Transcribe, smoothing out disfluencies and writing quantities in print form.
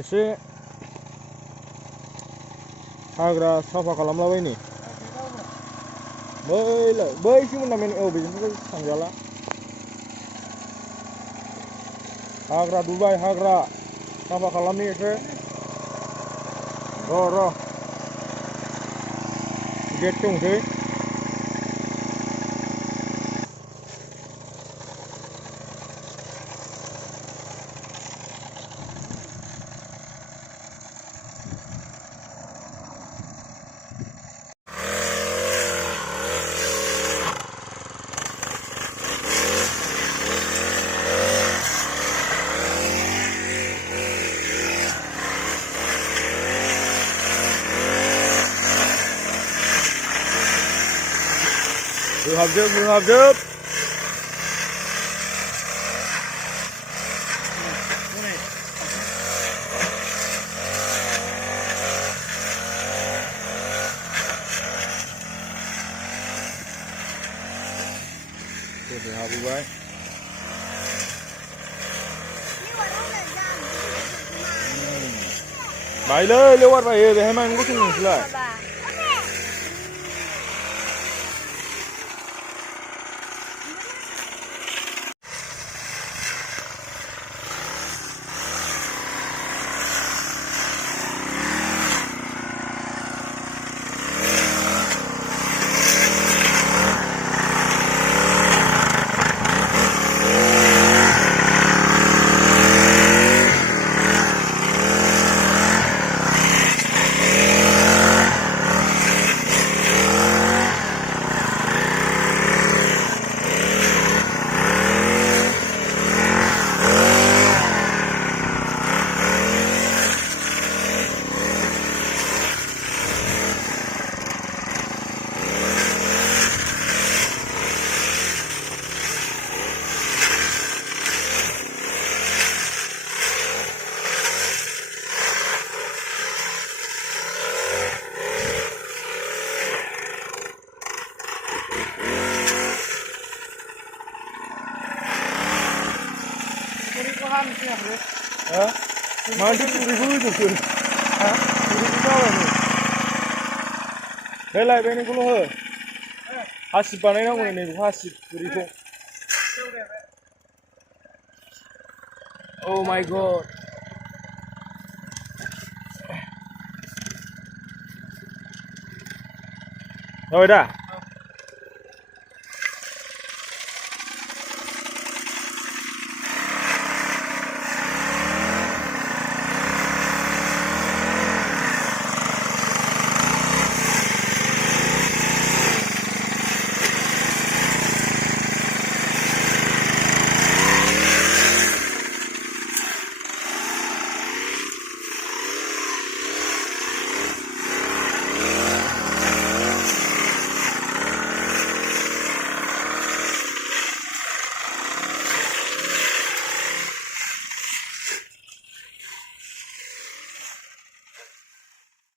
एसे हाग्रा साफा खालामलाबायनि बैसिम मोनना औ बेजोंथ' थांजाला हाग्रा दुबाय हाग्रा साफा खालामनि एसे र' गेट दंसै Berhabjub. Berhabjub. Baiklah, lewat baik. Behemang kau sini lah. Masih curigu itu sih. Curigu apa nih? Helai beni kulo he. Hasib बानायनांगौ nih, hasib curigu. Oh my god. Rồi dah.